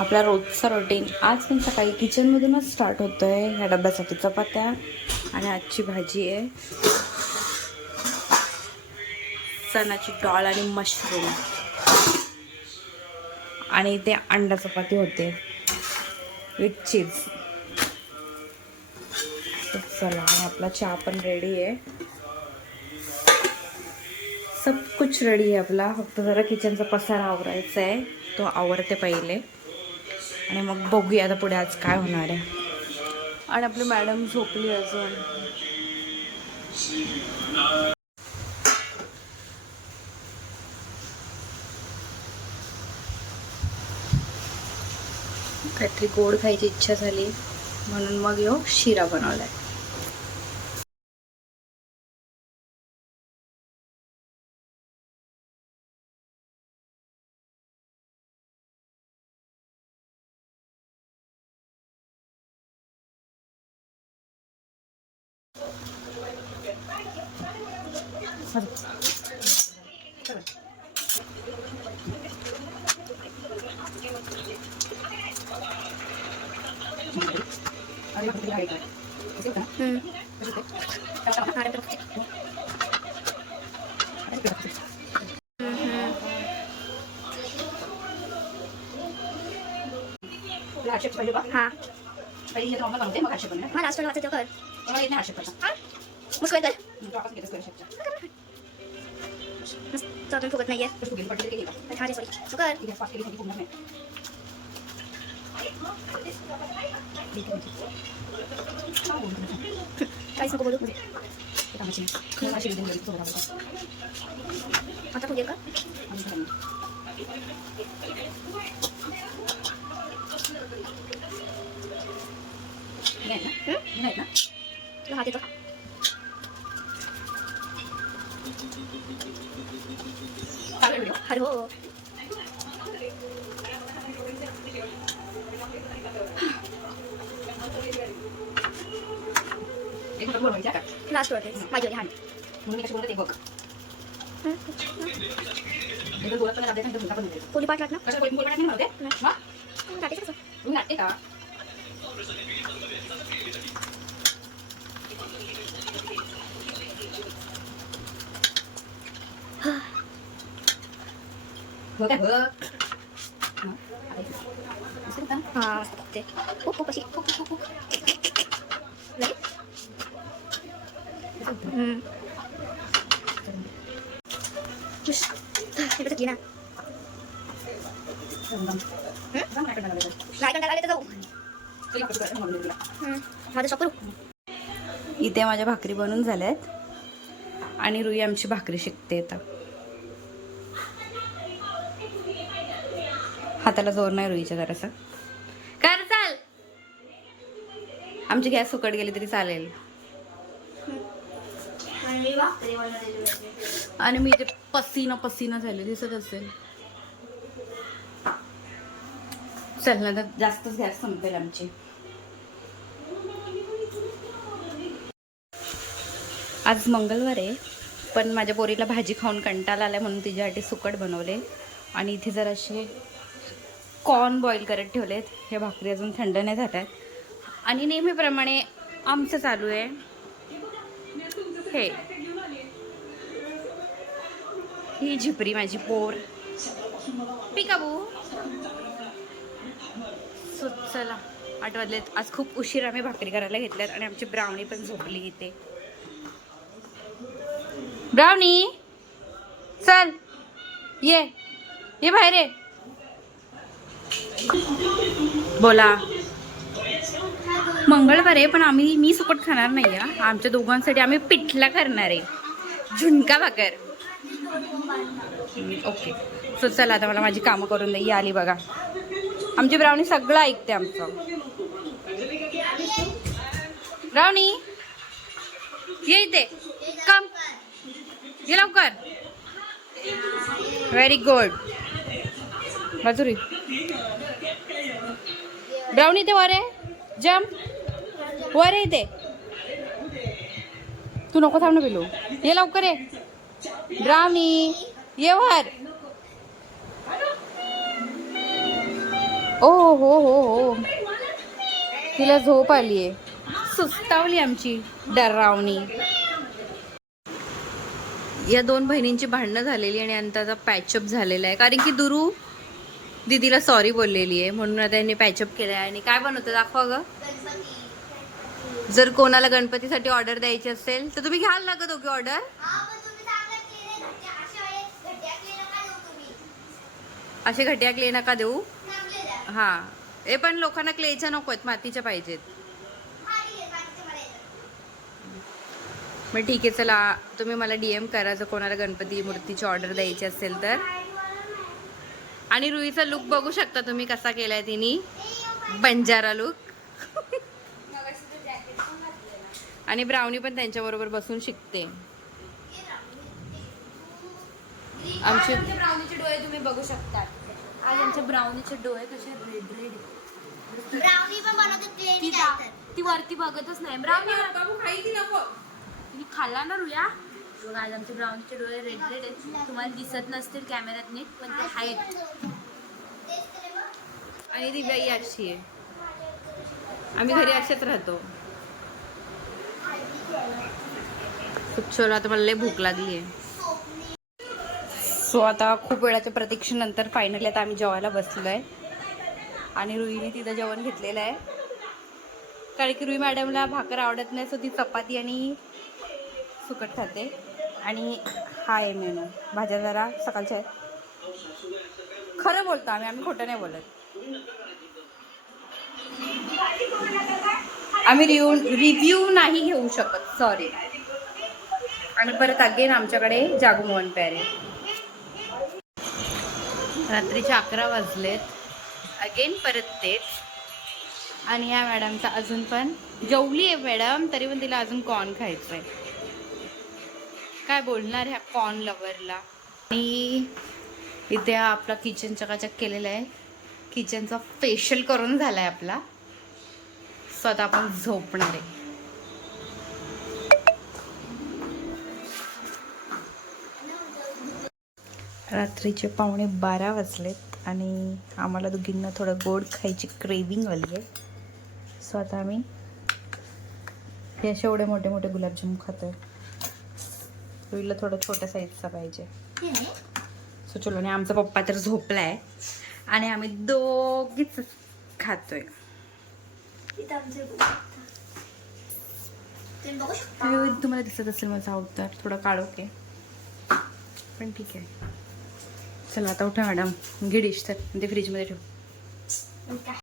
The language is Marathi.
आपला रोजचा रुटीन आज पण सकाळी किचनमधूनच स्टार्ट होतो आहे. ह्या डब्यासाठी चपात्या आणि आजची भाजी आहे चण्याची डाळ आणि मशरूम, आणि इथे अंडा चपाती होते विथ चीज. चला, आपला चहा पण रेडी आहे, सब कुछ रेडी आहे आपला. फक्त जरा किचनचा पसारा आवरायचा आहे, तो आवरते पहिले आणि मग बघूया आता पुढे आज काय होणार आहे. आणि आपली मॅडम झोपली अजून. काहीतरी गोड खायची इच्छा झाली म्हणून मग यो शिरा बनवलाय. फुगत नाहीये. काहीच नको बोलू. आता फुगेल का? हात येतो. अरे हो, लास्ट वाटते माझी हां पोली पाठ लाट ना हां ते खूप खूप अशी ना माझं शॉप करू. इथे माझ्या भाकरी बनून झाल्यात आणि रुई आमची भाकरी शिकते. आता हाताला जोर नाही रुईच्या जरासा. कर चाल, आमची गॅस सुकट गेली तरी चालेल. आणि मी ते पसीना पसीना झाले दिसत असेल. चल ना, तर जास्तच गॅस संपेल आमची. आज मंगळवार आहे, पण माझ्या पोरीला भाजी खाऊन कंटाळा आलाय म्हणून तिच्यासाठी सुकट बनवले. आणि इथे जर असे कॉर्न बॉईल करत ठेवलेत. हे भाकरी अजून थंड नाही झाल्यात. आणि नेहमीप्रमाणे आमचं चालू आहे हे, ही झिपरी माझी पोर पिकाबू. चला, 8 वाजलेत. आज खूप उशीर आम्ही भाकरी करायला घेतल्यात आणि आमची ब्राउनी पण झोपली इथे. ब्राउनी चल, ये बाहेर ये. बोला. मंगळवार आहे, पण मी सुकट खाणार नाही. आमच्या दोघांसाठी आम्ही पिठला करणार आहे, झुणका भाकर. ओके, सो चला आता मला माझी कामं करून दे. आली बघा, आमची ब्राउनी सगळं ऐकते आमचं. ब्राउनी ये इथे, कम ये लवकर. Very good बाजूरी. ब्राउनी इथे वर आहे, जम्प वर आहे इथे. तू नको थांब ना पिलू, ये लवकर ये. ब्राउनी ये वर. ओ हो हो हो, तिला झोप आलीये, सुस्तावली आमची डरावणी. या दोन बहिणींची भांडणं झालेली आणि अंताचा पॅचअप झालेला आहे, कारण की दुरू दीदीला सॉरी बोललेली आहे, म्हणून आता त्यांनी पॅचअप केलं आहे. आणि काय बनवतं दाखवा ग. जर कोणाला गणपतीसाठी ऑर्डर द्यायची असेल तर तुम्ही घ्याल ना ग दोघी ऑर्डर. असे घटिया क्ले नका देऊ. हा, हे पण लोकांना क्लेच्या नको आहेत, मातीच्या पाहिजेत. मग ठीक आहे, चला तुम्ही मला DM करा जर कोणाला गणपती मूर्तीची ऑर्डर द्यायची असेल तर. आणि रुईचा लुक बघू शकता तुम्ही कसा केलाय तिने, बंजारा लुक. आणि ब्राउनी पण त्यांच्याबरोबर बसून शिकते. आमचे ब्राउनीचे डोळे तुम्ही बघू शकता. आज आमच्या ब्राउनीचे डोळे कसे रेड रेड. ब्राउनी पण बनवतात. ती वरती बघतच नाही. ब्राउनी तुम्ही खाल्ला ना रुया. आज आमचे ब्राउनीचे डोळे रेड रेड आहेत. तुम्हाला दिसत नसतील कॅमेऱ्यात नीट, पण ते आहेत. आणि ती बाई अशी आहे. आम्ही घरी असेच राहतो. चलो आता मला लय भूक लागली आहे. सो आता खूप वेळाच्या प्रतीक्षेनंतर फायनली आता आम्ही जेवायला बसलो आहे. आणि रुईने तिथं जेवण घेतलेलं आहे, कारण की रुई मॅडमला भाकर आवडत नाही, सो ती चपाती आणि सुकट खाते. आणि हा आहे मेनू. भाज्या जरा सकाळच्या आहेत. खरं बोलतो आम्ही खोटं नाही बोलत. आम्ही रिव्ह्यू नाही घेऊ शकत, सॉरी. आणि परत अगेन आमच्याकडे जागू मोहन प्यारे. रात्रीचे 11 वाजलेत. अगेन परत तेच. आणि या मॅडमचा अजून पण जेवली आहे मॅडम, तरी पण तिला अजून कॉर्न खायचं आहे. काय बोलणार ह्या कॉर्न लवरला. आणि इथे आपला किचन चकाचक केलेला आहे. किचनचा फेशियल करून झाला आहे आपला. सो आता आपण झोपणार आहे. रात्रीचे 11:15 वाजलेत आणि आम्हाला दोघींना थोडं गोड खायची क्रेविंग आली आहे. सो आता आम्ही हे असे एवढे मोठे मोठे गुलाबजाम खातोय. रुईला थोडं छोट्या साईजचा पाहिजे. सो चलो. आणि आमचा पप्पा तर झोपला आहे आणि आम्ही दोघीच खातोय. तुम्हाला दिसत असेल माझा अवतार थोडा काळोख आहे, पण ठीक आहे. चला आता उठा मॅडम, घे डिश तर ते फ्रीजमध्ये ठेव.